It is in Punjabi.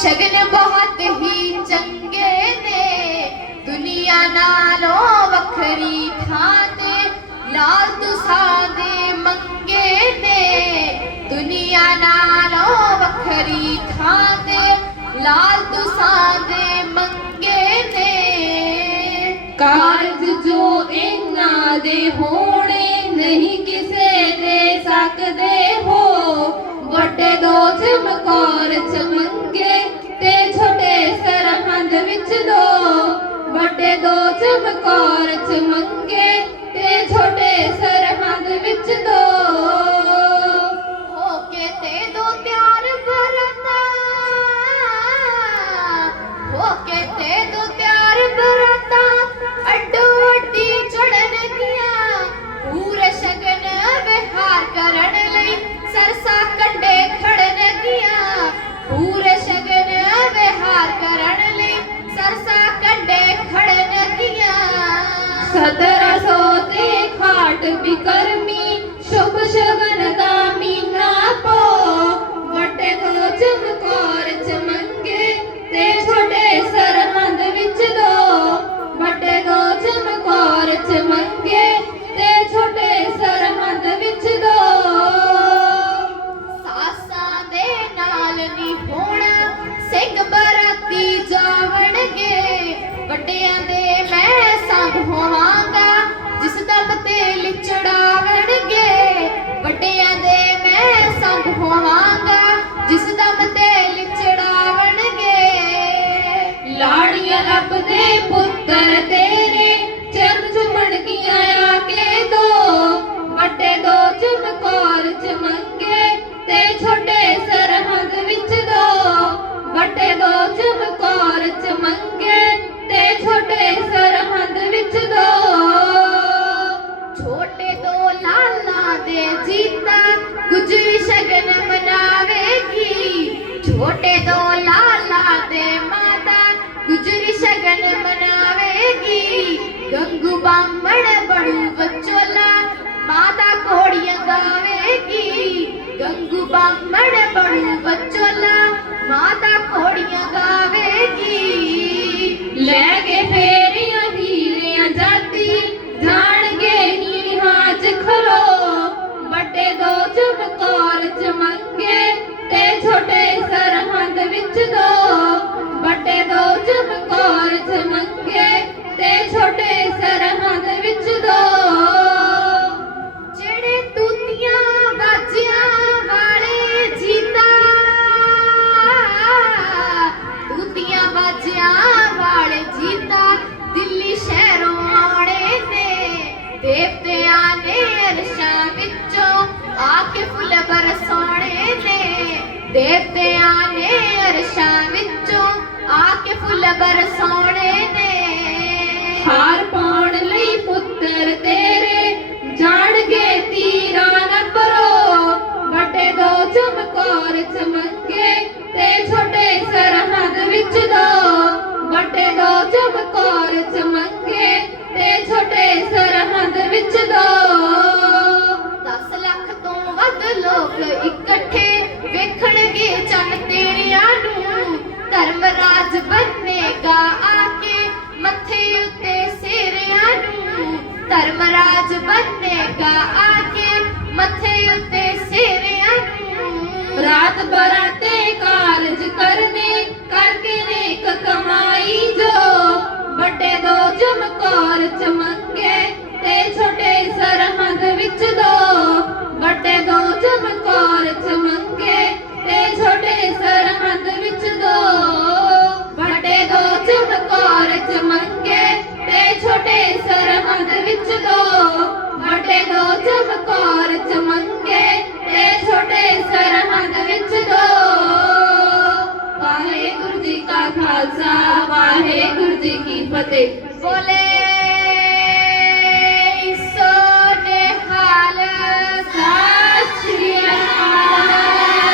ਸ਼ਗਨ ਬਹੁਤ ਹੀ ਚੰਗੇ ਨੇ। ਦੁਨੀਆ ਨਾਲੋਂ ਵੱਖਰੀ ਥਾਂ ਤੇ ਲਾਲ ਤੁਸਾਂ ਦੇ ਮੰਗੇ ਨੇ। ਦੁਨੀਆ ਨਾਲੋਂ ਵੱਖਰੀ ਥਾਂ ਤੇ ਲਾਲ ਤੁਸਾਂ ਦੇ ਮੰਗੇ ਨੇ। ਕਾਰਜ ਜੋ ਇਹਨਾਂ ਦੇ ਹੋਣੇ ਨਹੀਂ ਕਿਸੇ ਦੇ ਸਕਦੇ ਹੋ। ਵੱਡੇ ਦੋ ਚਮਕੌਰ ਚਮੰਗੇ ਚਮਕੌਰ ਚਮੰਗੇ ਤੇ ਛੋਟੇ ਸਰਹੰਦ ਵਿੱਚ ਦੋ ਸਤਰਾ ਸੋ ਖਾਟ ਬਿਕਰਮੀ, ਸ਼ੁਭ ਸ਼ਗਨ ਦਾ ਮੀਨਾ ਪੋ। ਵੱਡੇ ਦੋ ਚਮਕੌਰ ਚਮੰਗੇ ਤੇ ਛੋਟੇ ਸਰਹੰਦ ਵਿੱਚ ਦੋ। ਵੱਡੇ ਦੋ ਚਮਕੌਰ ਚਮੰਗੇ ਤੇ ਛੋਟੇ ਸਰਹੰਦ ਵਿੱਚ ਦੋ। ਸਾਸਾਂ ਦੇ ਨਾਲ ਨਹੀਂ ਹੋਣਾ ਸਿੰਘ ਬਰਾਤੀ ਜਾਵਣਗੇ। ਵੱਡਿਆਂ ਦੇ ਮੈਂ ਸੰਗ ਹੋਵਾਂਗਾ, ਜਿਸ ਦਮ ਤੇ ਲਿਚੜਾਵਣਗੇ ਵੱਡਿਆਂ ਦੇ ਮੈਂ ਸੰਗ ਹੋਵਾਂਗਾ, ਜਿਸ ਦਮ ਤੇ ਲਿਚੜਾਵਣਗੇ ਲਾੜੀਆਂ ਰੱਬ ਦੇ ਪੁੱਤਰ ਤੇਰੇ, ਚਰਨ ਚੁੰਮਣ ਕੀਆਂ ਆ ਕੇ ਦੋ, ਵੱਡੇ ਦੋ ਚਮਕੌਰ ਚਮੰਗੇ ਛੋਟੇ ਦੋ ਲਾਲਾਂ ਦੇ ਮਾਤਾ, ਗੁਜਰੀ ਸ਼ਗਨ ਮਨਾਵੇਗੀ। ਗੰਗੂ ਬਾਮਣ ਬੜੂ ਵਚੋਲਾ, ਮਾਤਾ ਕੋੜੀਆਂ ਗਾਵੇਗੀ। ਗੰਗੂ ਬਾਮਣ ਬੜੂ ਵਚੋਲਾ, ਮਾਤਾ ਕੋੜੀਆਂ ਗਾਵੇਗੀ। ਵਿੱਚੋਂ ਆ ਕੇ ਫੁੱਲ ਬਰਸਾਉਣੇ ਨੇ, ਦੇਵਤਿਆਂ ਨੇ ਅਰਸ਼ਾਂ ਵਿੱਚੋਂ ਆ ਕੇ ਫੁੱਲ ਬਰਸਾਉਣੇ ਨੇ। ਲੋਕ ਇਕੱਠੇ ਵੇਖਣਗੇ ਚੰਨ ਤੇਰਿਆਂ ਨੂੰ। ਧਰਮਰਾਜ ਬੰਨੇਗਾ ਆ ਕੇ ਮੱਥੇ ਉੱਤੇ ਸਿਰਿਆਂ ਨੂੰ। ਧਰਮਰਾਜ ਬੰਨੇਗਾ ਆ ਕੇ ਮੱਥੇ ਉੱਤੇ ਸਿਰਿਆਂ ਨੂੰ। ਰਾਤ ਬਰਾਤ ਵਾਹਿਗੁਰੂ ਜੀ